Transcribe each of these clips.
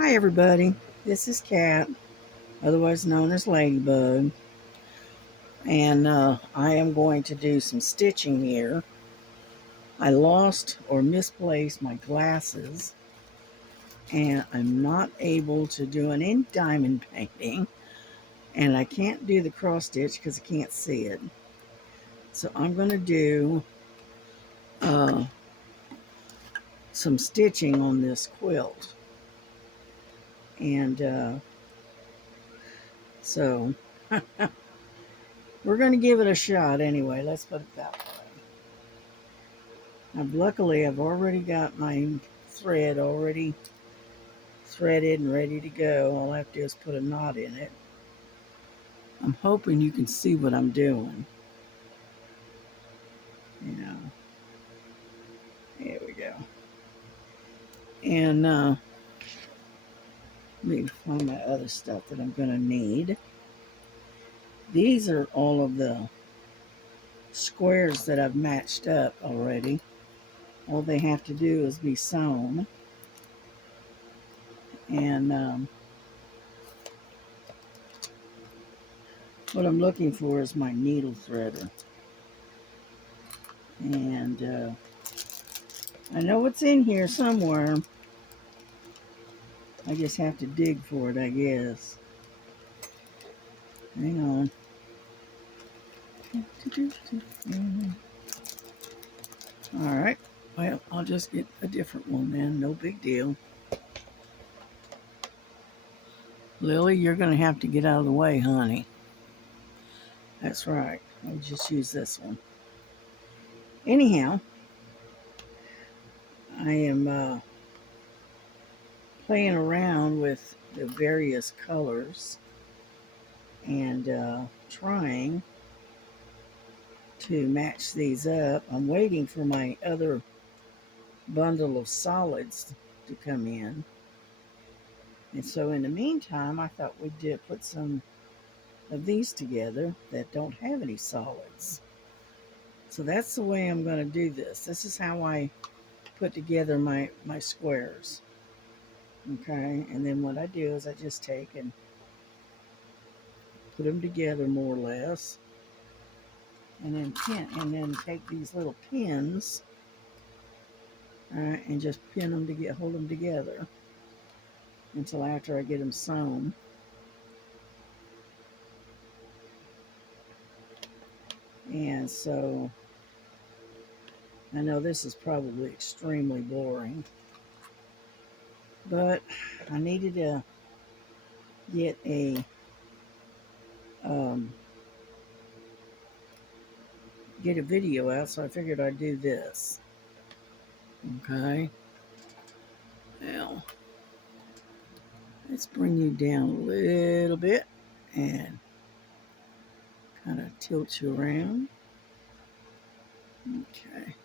Hi everybody, this is Kat, otherwise known as Ladybug, and I am going to do some stitching here. I lost or misplaced my glasses, and I'm not able to do any diamond painting, and I can't do the cross stitch because I can't see it. So I'm going to do uh, some stitching on this quilt, and so we're going to give it a shot anyway. Let's put it that way. Luckily, I've already got my thread already threaded and ready to go. All I have to do is put a knot in it. I'm hoping you can see what I'm doing. You know, there we go. And let me find my other stuff that I'm going to need. These are all of the squares that I've matched up already. All they have to do is be sewn. And what I'm looking for is my needle threader. And I know it's in here somewhere. I just have to dig for it, I guess. Hang on. Alright. Well, I'll just get a different one then. No big deal. Lily, you're going to have to get out of the way, honey. That's right. I'll just use this one. Anyhow, I am playing around with the various colors and trying to match these up. I'm waiting for my other bundle of solids to come in. And so in the meantime, I thought we'd put some of these together that don't have any solids. So that's the way I'm going to do this. This is how I put together my squares. Okay, and then what I do is I just take and put them together more or less, and then take these little pins, and just pin them to hold them together until after I get them sewn. And so I know this is probably extremely boring, but I needed to get um, get a video out, so I figured I'd do this. Okay. Now, let's bring you down a little bit and kind of tilt you around. Okay.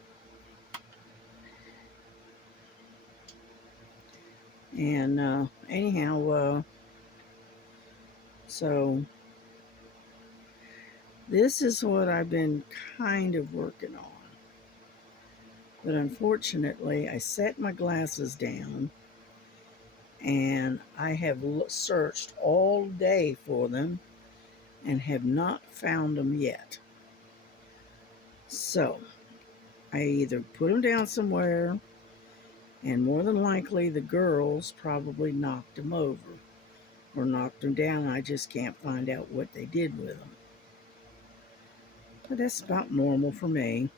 And anyhow, so this is what I've been kind of working on. But unfortunately, I set my glasses down and I have searched all day for them and have not found them yet. So I either put them down somewhere, and more than likely the girls probably knocked them over or knocked them down. I just can't find out what they did with them. But that's about normal for me.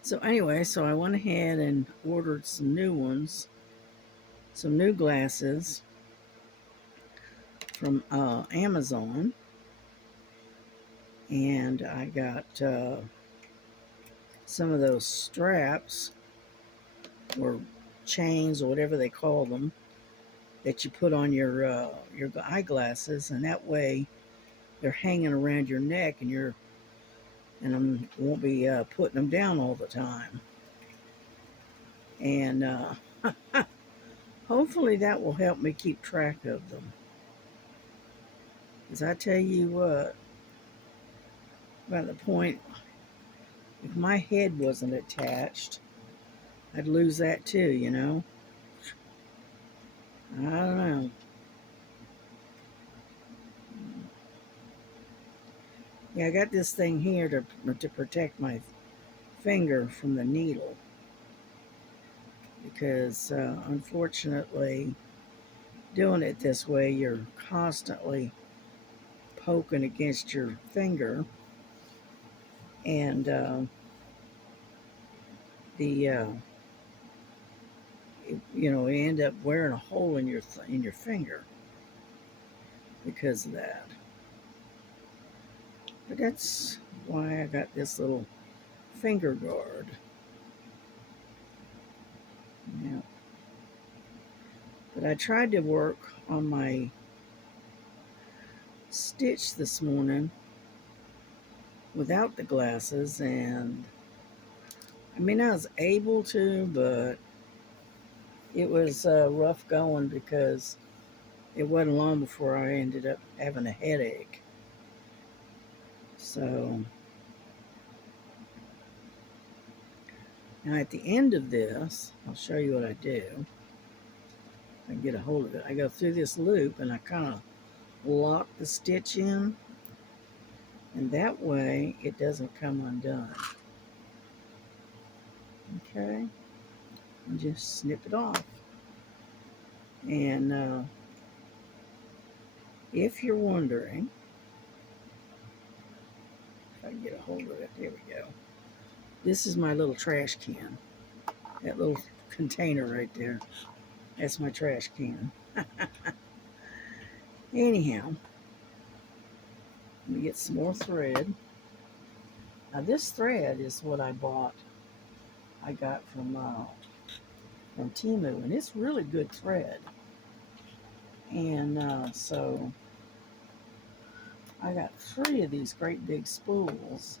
So anyway, so I went ahead and ordered some new ones, some new glasses from Amazon. And I got some of those straps or chains or whatever they call them that you put on your eyeglasses, and that way they're hanging around your neck, and I won't be putting them down all the time. And hopefully that will help me keep track of them. Because I tell you what, by the point, if my head wasn't attached, I'd lose that too, you know. I don't know. Yeah, I got this thing here to protect my finger from the needle because unfortunately, doing it this way, you're constantly poking against your finger, and the you end up wearing a hole in your finger because of that. But that's why I got this little finger guard. Yeah. But I tried to work on my stitch this morning without the glasses, and I mean, I was able to, but it was rough going because it wasn't long before I ended up having a headache. So now at the end of this, I'll show you what I do. I can get a hold of it. I go through this loop and I kind of lock the stitch in, and that way it doesn't come undone. Okay, and just snip it off. And if you're wondering, if I can get a hold of it, there we go. This is my little trash can. That little container right there. That's my trash can. Anyhow, let me get some more thread. Now this thread is what I bought. I got from Timu, and it's really good thread. And so I got 3 of these great big spools.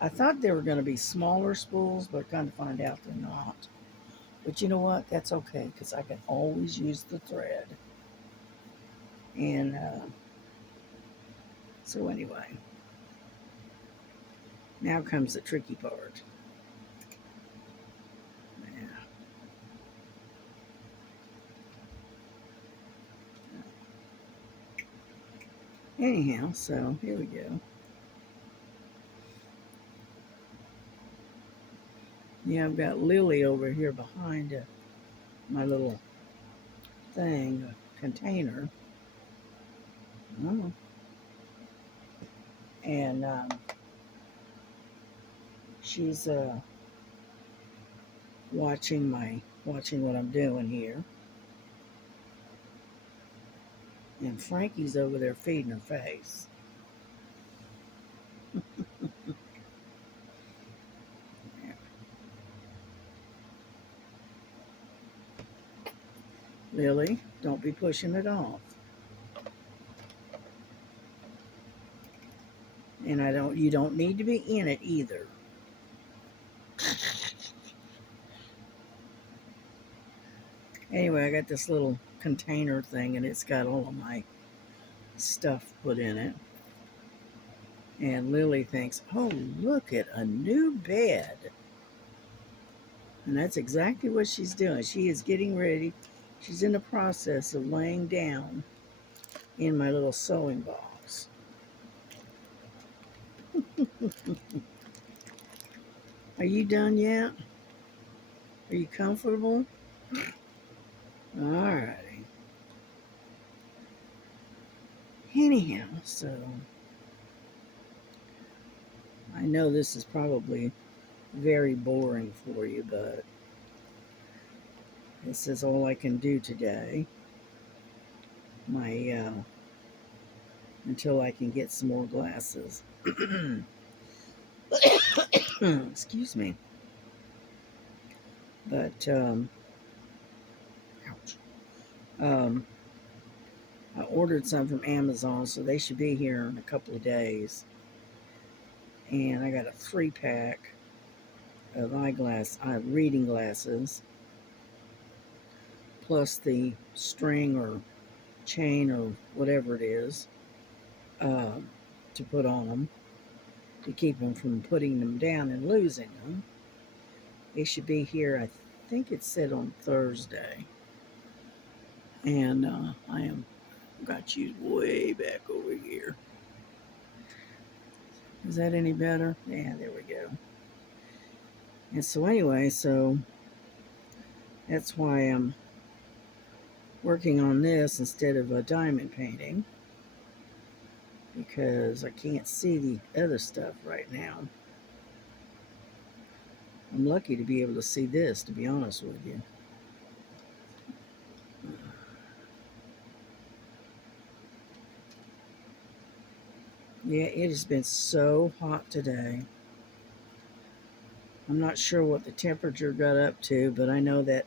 I thought they were going to be smaller spools, but kind of find out they're not. But you know what? That's okay because I can always use the thread. And so anyway, now comes the tricky part. Yeah. Anyhow, so here we go. Yeah, I've got Lily over here behind my little thing, container. Oh. And she's watching what I'm doing here. And Frankie's over there feeding her face. Lily, don't be pushing it off. And you don't need to be in it either. Anyway, I got this little container thing and it's got all of my stuff put in it. And Lily thinks, oh, look at a new bed. And that's exactly what she's doing. She is getting ready. She's in the process of laying down in my little sewing box. Are you done yet? Are you comfortable? All righty. Anyhow, so I know this is probably very boring for you, but this is all I can do today. My until I can get some more glasses. Excuse me. But ouch. I ordered some from Amazon, so they should be here in a couple of days. And I got a 3-pack of reading glasses, plus the string or chain or whatever it is uh, to put on them to keep them from putting them down and losing them. They should be here, I think it said on Thursday. And I am got you way back over here. Is that any better? Yeah, there we go. And so anyway, so that's why I'm working on this instead of a diamond painting, because I can't see the other stuff right now. I'm lucky to be able to see this, to be honest with you. Yeah, it has been so hot today. I'm not sure what the temperature got up to, but I know that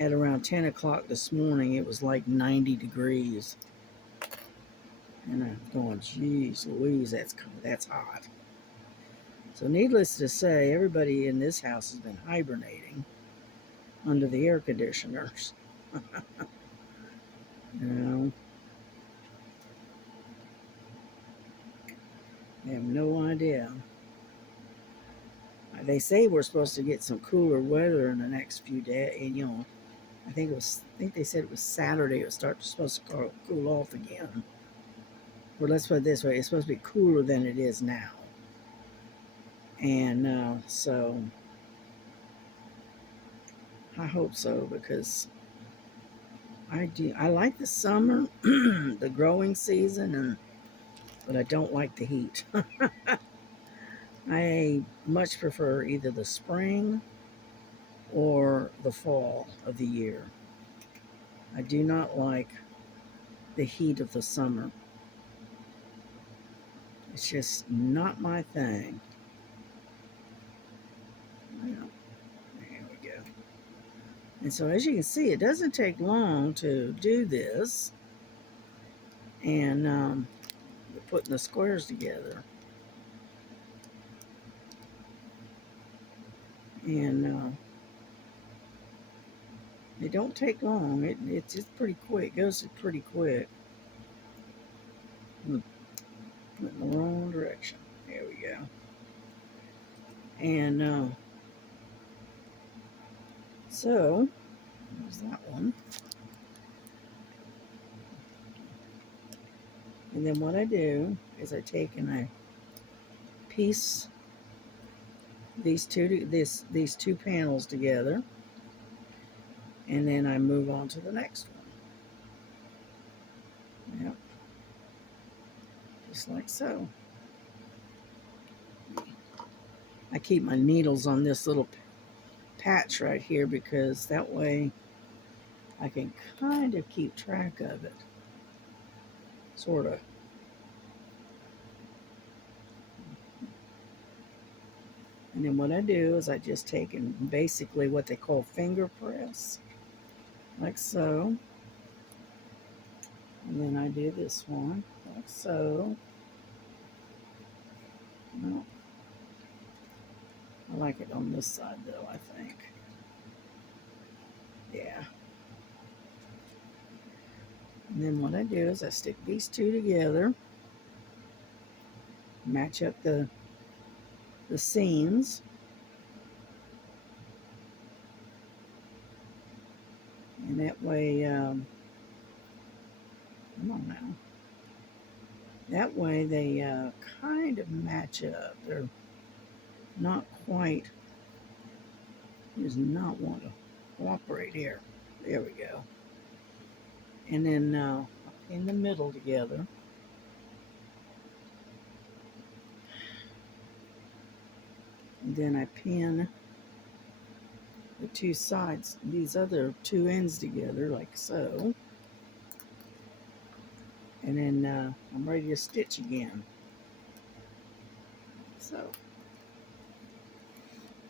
at around 10 o'clock this morning, it was like 90 degrees. And I'm going, geez Louise, that's hot. So needless to say, everybody in this house has been hibernating under the air conditioners. You know, I have no idea. They say we're supposed to get some cooler weather in the next few days. And, you know, I think they said it was Saturday. It was supposed to cool off again. Or let's put it this way: it's supposed to be cooler than it is now. And so I hope so, because I like the summer, the growing season, but I don't like the heat. I much prefer either the spring or the fall of the year. I do not like the heat of the summer. It's just not my thing. Well, there we go. And so as you can see, it doesn't take long to do this. And we're putting the squares together. And they don't take long. It's just pretty quick. It goes pretty quick. Went in the wrong direction. There we go. And so, there's that one. And then what I do is I take and I piece these two panels together, and then I move on to the next one. Yep, just like so. I keep my needles on this little patch right here, because that way I can kind of keep track of it, sort of. And then what I do is I just take and basically what they call finger press, like so. And then I do this one, like so. No, I like it on this side though, I think. Yeah. And then what I do is I stick these two together, match up the seams, and that way, come on now. That way they kind of match up. They're not quite, does not want to cooperate here. There we go. And then in the middle together. And then I pin the two sides, these other two ends together, like so. And then I'm ready to stitch again. So,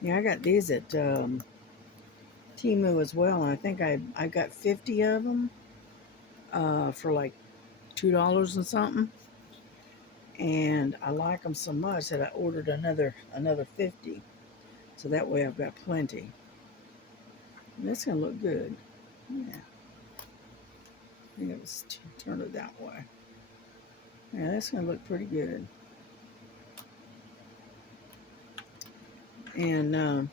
yeah, I got these at Temu as well, and I think I got 50 of them for like $2 and something. And I like them so much that I ordered another 50. So that way I've got plenty. And that's gonna look good. Yeah. I think it was turn it that way. Yeah, that's gonna look pretty good. And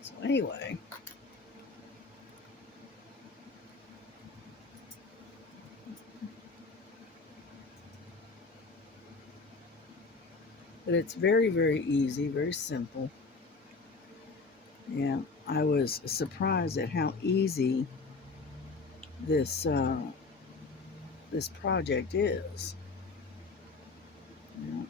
so anyway, But it's very, very easy, very simple. Yeah, I was surprised at how easy this this project is. Yeah.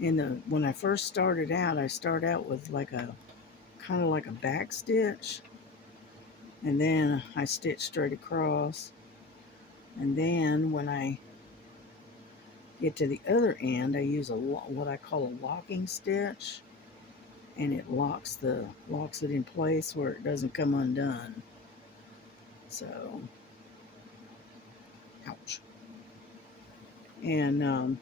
And when I first started out, I started out with like a kind of like a back stitch, and then I stitched straight across, and then when I get to the other end, I use what I call a locking stitch, and it locks it in place where it doesn't come undone. So, ouch. And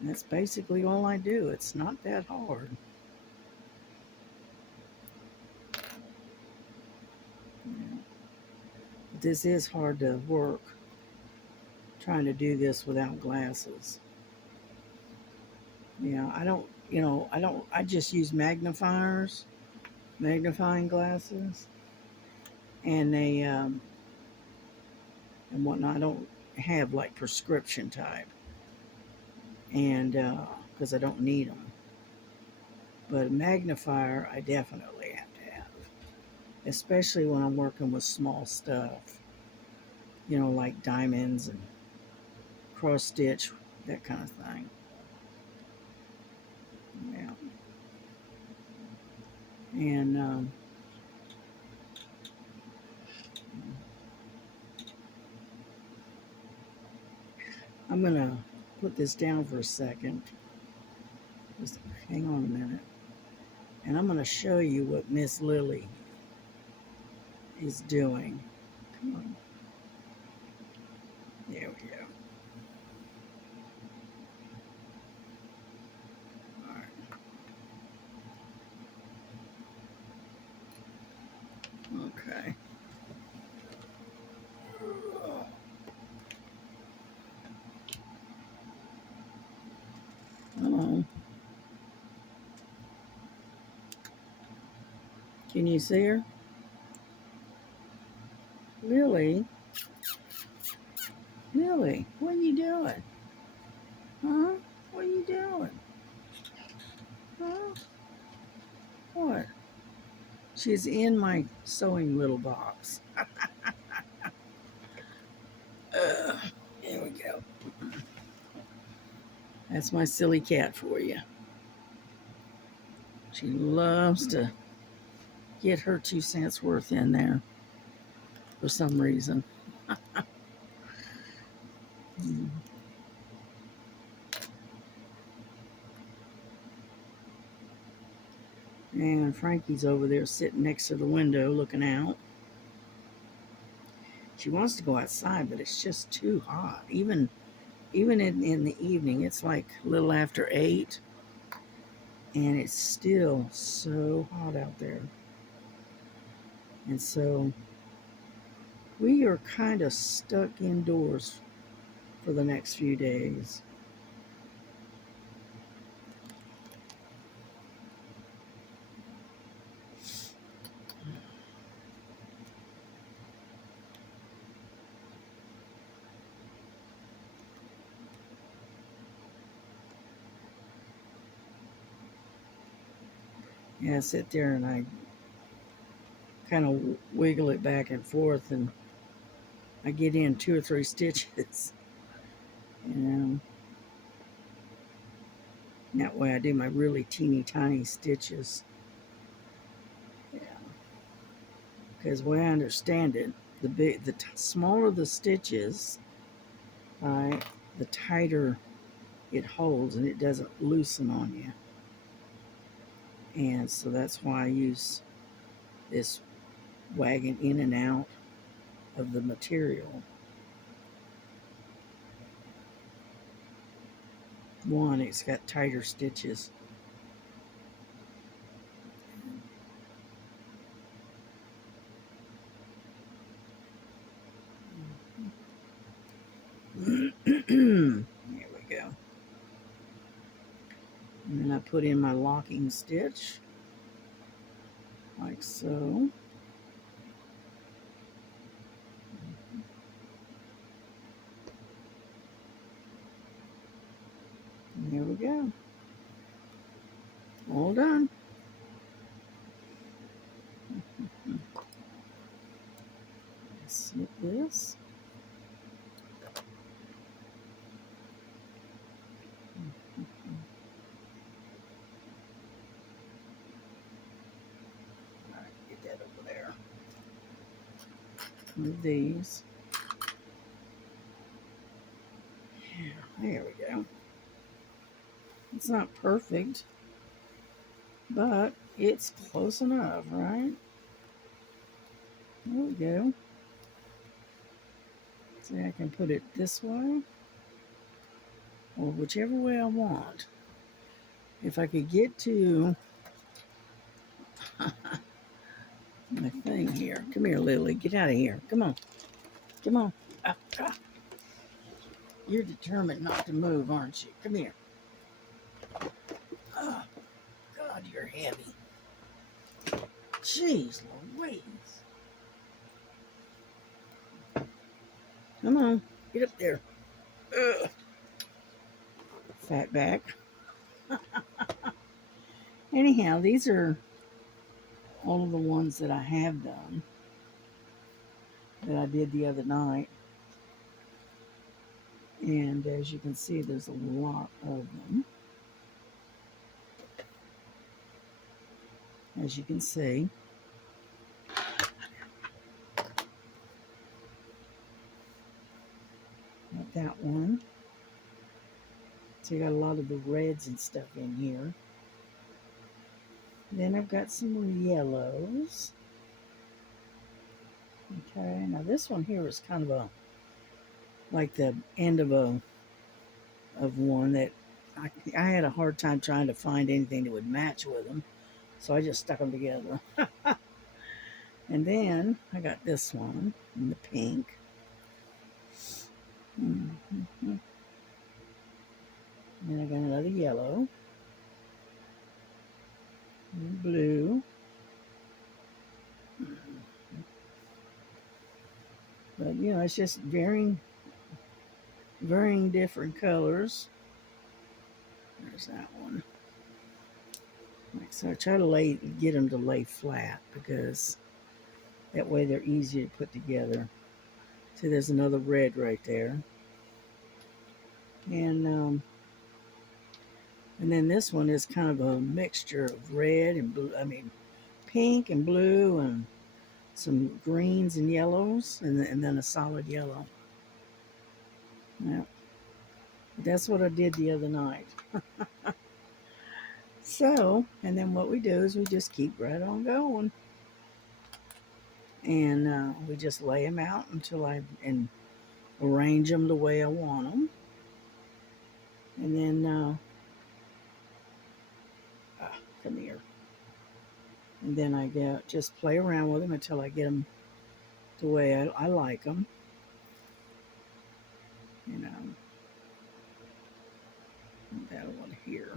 that's basically all I do. It's not that hard. Yeah. But this is hard to work trying to do this without glasses. Yeah, I just use magnifying glasses, and and whatnot. I don't have like prescription type, and because I don't need them. But a magnifier, I definitely have to have, especially when I'm working with small stuff, like diamonds and cross stitch, that kind of thing. Yeah, and I'm gonna put this down for a second. Just hang on a minute. And I'm going to show you what Miss Lily is doing. Come on. There we go. All right. Okay. Oh, can you see her? Lily? Lily, what are you doing? Huh? What are you doing? Huh? What? She's in my sewing little box. There we go. That's my silly cat for you. She loves to get her 2 cents worth in there for some reason. Mm. And Frankie's over there sitting next to the window looking out. She wants to go outside, but it's just too hot. Even in the evening, it's like a little after 8, and it's still so hot out there. And so we are kind of stuck indoors for the next few days. Yeah, I sit there and I kind of wiggle it back and forth, and I get in 2 or 3 stitches. You know, that way I do my really teeny tiny stitches. Yeah, because the way I understand it, the smaller the stitches, right, the tighter it holds and it doesn't loosen on you. And so that's why I use this wagging in and out of the material. One, it's got tighter stitches. There we go. And then I put in my locking stitch, like so. Here we go. All done. Snip this. All right, get that over there. Move these. There we go. It's not perfect, but it's close enough, right? There we go. See, I can put it this way or whichever way I want. If I could get to my thing here. Come here, Lily. Get out of here. Come on. Come on. Ah, ah. You're determined not to move, aren't you? Come here. Oh, God, you're heavy. Jeez Louise. Come on. Get up there. Ugh. Fat back. Anyhow, these are all of the ones that I have done that I did the other night. And as you can see, there's a lot of them. As you can see. Got that one. So you got a lot of the reds and stuff in here. Then I've got some more yellows. Okay, now this one here is kind of like the end of one that I had a hard time trying to find anything that would match with them. So I just stuck them together. And then I got this one in the pink. Mm-hmm. Then I got another yellow. And blue. But you know, it's just varying different colors. There's that one. So I try to get them to lay flat because that way they're easier to put together. See, there's another red right there. And then this one is kind of a mixture of red and blue. I mean, pink and blue and some greens and yellows, and then a solid yellow. Yeah, that's what I did the other night. So, and then what we do is we just keep right on going, and we just lay them out until and arrange them the way I want them, and then come here, and then I just play around with them until I get them the way I like them, you know. That one here,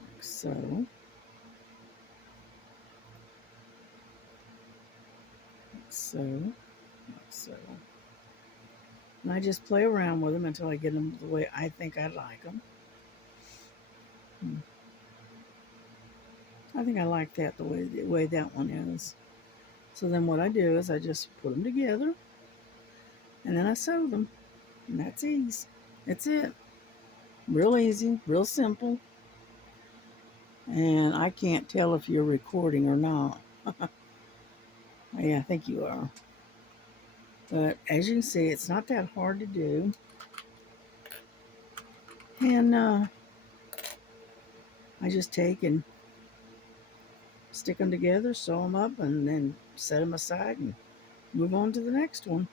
like so. Like so, like so. And I just play around with them until I get them the way I think I like them. I think I like that the way that one is. So then what I do is I just put them together and then I sew them. And that's easy. That's it. Real easy, real simple. And I can't tell if you're recording or not. Yeah, I think you are. But as you can see, it's not that hard to do. And I just take and stick them together, sew them up, and then set them aside and move on to the next one.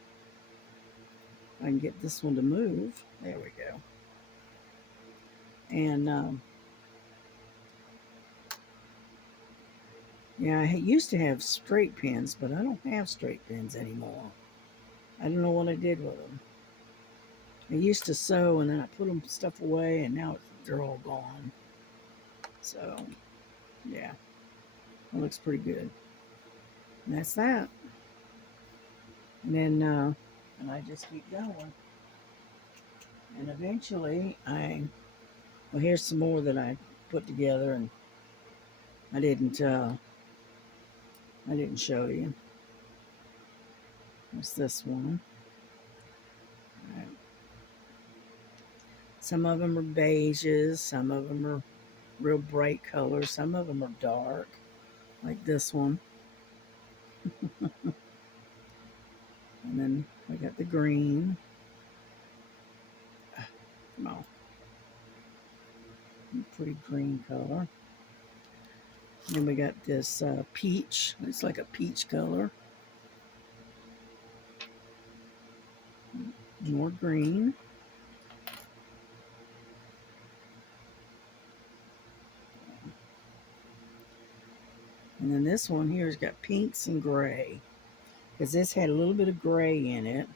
I can get this one to move. There we go. And yeah, I used to have straight pins, but I don't have straight pins anymore. I don't know what I did with them. I used to sew and then I put them stuff away, and now they're all gone. So yeah, it looks pretty good. And that's that. And then and I just keep going. And eventually well, here's some more that I put together, and I didn't, I didn't show you. There's this one. Right. Some of them are beiges, some of them are real bright colors, some of them are dark, like this one. And then we got the green. Come on, pretty green color. And then we got this peach. It's like a peach color. More green. And then this one here has got pinks and gray. Because this had a little bit of gray in it.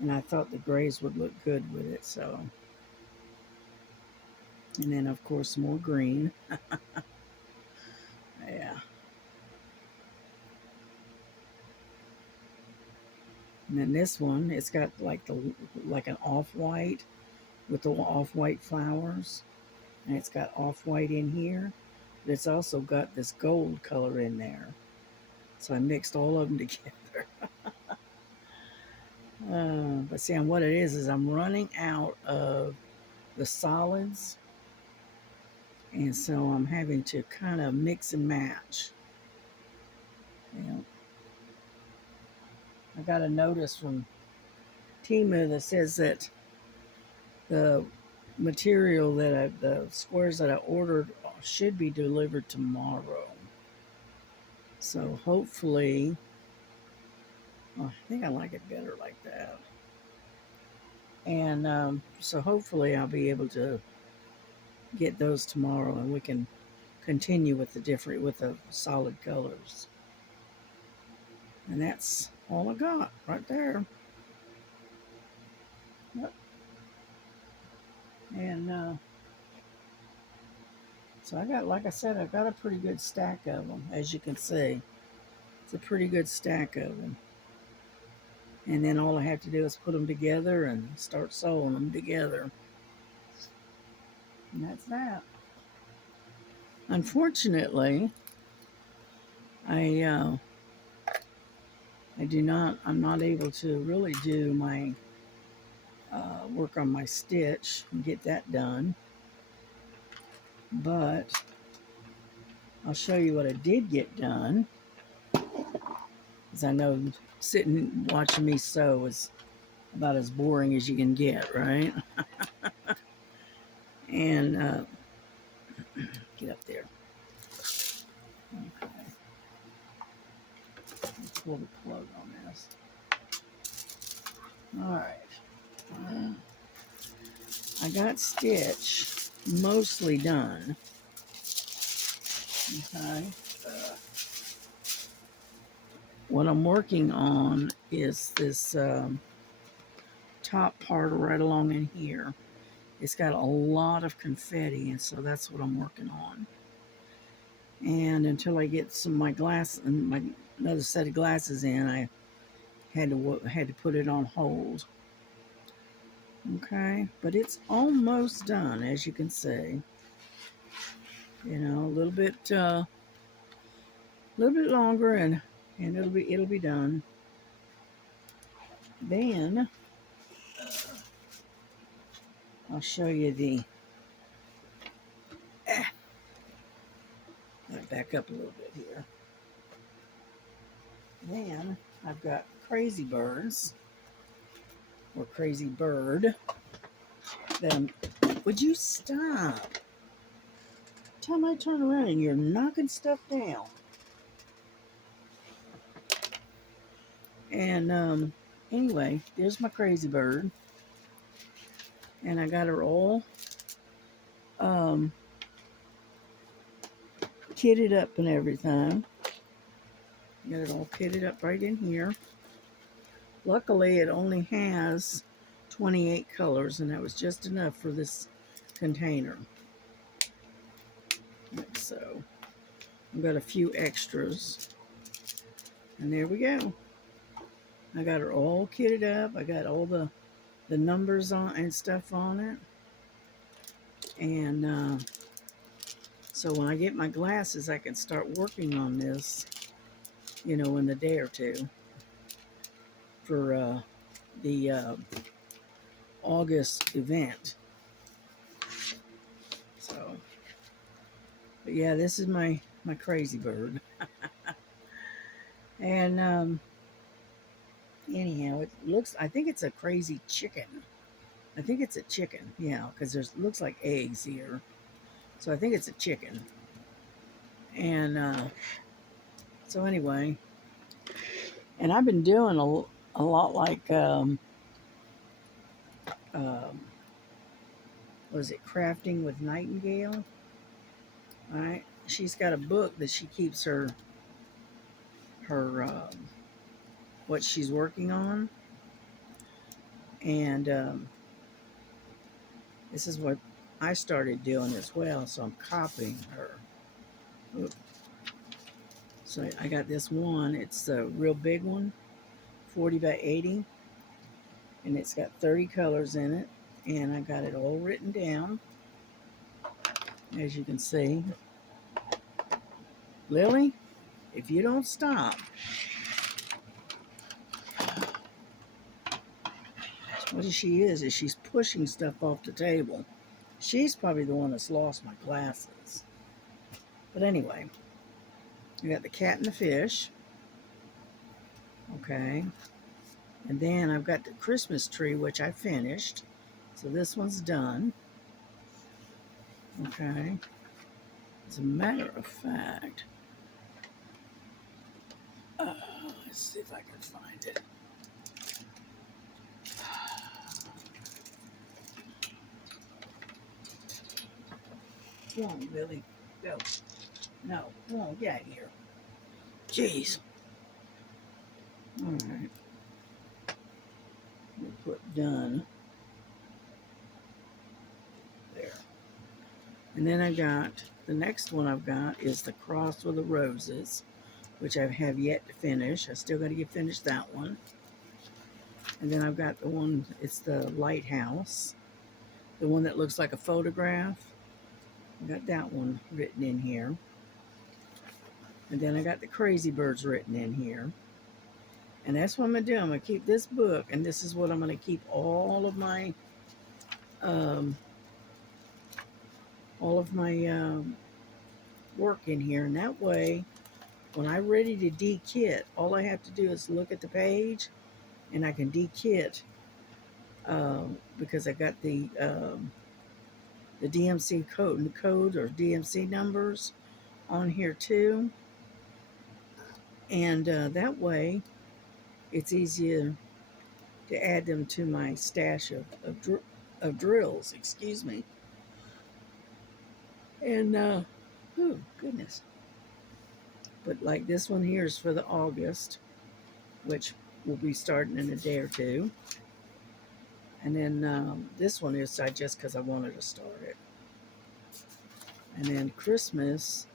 And I thought the grays would look good with it, so. And then, of course, more green. Yeah. And then this one, it's got like an off-white with the off-white flowers. And it's got off-white in here. But it's also got this gold color in there. So I mixed all of them together. But see, what it is I'm running out of the solids. And so I'm having to kind of mix and match. You know, I got a notice from Timu that says that the material the squares that I ordered should be delivered tomorrow. So hopefully, I think I like it better like that. And so hopefully I'll be able to get those tomorrow, and we can continue with the solid colors. And that's all I got right there. Yep. And so I got, like I said, I've got a pretty good stack of them, as you can see. It's a pretty good stack of them. And then all I have to do is put them together and start sewing them together. And that's that. Unfortunately, I'm not able to really do my work on my stitch and get that done. But I'll show you what I did get done. Because I know sitting watching me sew is about as boring as you can get, right? And get up there. Okay. Let's pull the plug on this. All right. I got stitch mostly done. Okay. What I'm working on is this top part right along in here. It's got a lot of confetti, and so that's what I'm working on. And until I get some of my glass and another set of glasses in, I had to put it on hold. Okay, but it's almost done, as you can see. You know, a little bit longer, and it'll be done. Then I'll show you the. Let me back up a little bit here. Then I've got Crazy Birds, or Crazy Bird. Then, would you stop? Time I turn around and you're knocking stuff down. And anyway, there's my Crazy Bird, and I got her all kitted up and everything. Got it all kitted up right in here. Luckily, it only has 28 colors, and that was just enough for this container. Like so. I've got a few extras. And there we go. I got her all kitted up. I got all the the numbers on and stuff on it. And so when I get my glasses, I can start working on this, in a day or two for the August event. So, but yeah, this is my crazy bird. And anyhow, it looks. I think it's a crazy chicken. I think it's a chicken. Yeah, because there's looks like eggs here. So I think it's a chicken. And so anyway, and I've been doing a lot like um, was it crafting with Nightingale? All right, she's got a book that she keeps her what she's working on, and this is what I started doing as well. So I'm copying her. Oop. So I got this one. It's a real big one, 40 by 80, and it's got 30 colors in it, and I got it all written down, as you can see. Lily, if you don't stop, what she is she's pushing stuff off the table. She's probably the one that's lost my glasses. But anyway, I got the cat and the fish. Okay. And then I've got the Christmas tree, which I finished. So this one's done. Okay. As a matter of fact, let's see if I can find it. Come on, Billy. Go. No. Come on, get out of here. Jeez. All right. We'll put done there. And then I got, the next one I've got is the cross with the roses, which I have yet to finish. I still got to get finished that one. And then I've got the one, it's the lighthouse, the one that looks like a photograph. I got that one written in here. And then I got the crazy birds written in here. And that's what I'm going to do. I'm going to keep this book, and this is what I'm going to keep um, all of my work in here. And that way, when I'm ready to de-kit, all I have to do is look at the page, and I can de-kit because I got the DMC code or DMC numbers on here too. And that way, it's easier to add them to my stash of drills, excuse me. And, oh, goodness. But like this one here is for the August, which will be starting in a day or two. And then this one is just because I wanted to start it. And then Christmas,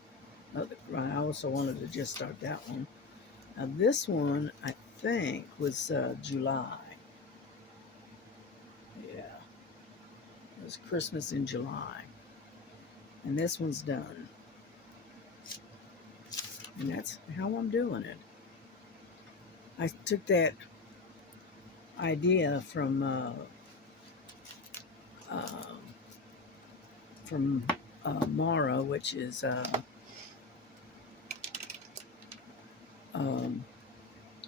I also wanted to just start that one. Now this one, I think, was July. Yeah, it was Christmas in July. And this one's done. And that's how I'm doing it. I took that idea from Mara, which is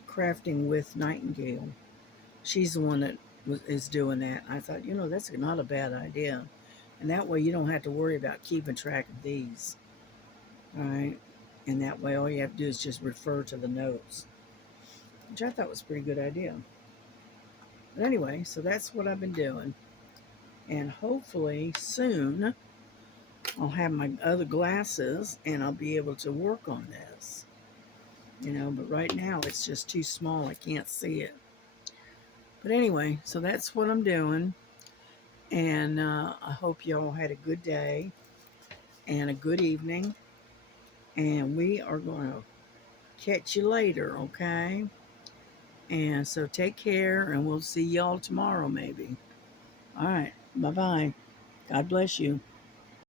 crafting with Nightingale. She's the one that is doing that. I thought, that's not a bad idea. And that way you don't have to worry about keeping track of these. All right. And that way all you have to do is just refer to the notes, which I thought was a pretty good idea. But anyway, so that's what I've been doing. And hopefully soon I'll have my other glasses and I'll be able to work on this. But right now it's just too small. I can't see it. But anyway, so that's what I'm doing. And I hope y'all had a good day and a good evening. And we are going to catch you later, okay? And so take care, and we'll see y'all tomorrow maybe. All right. Bye bye. God bless you.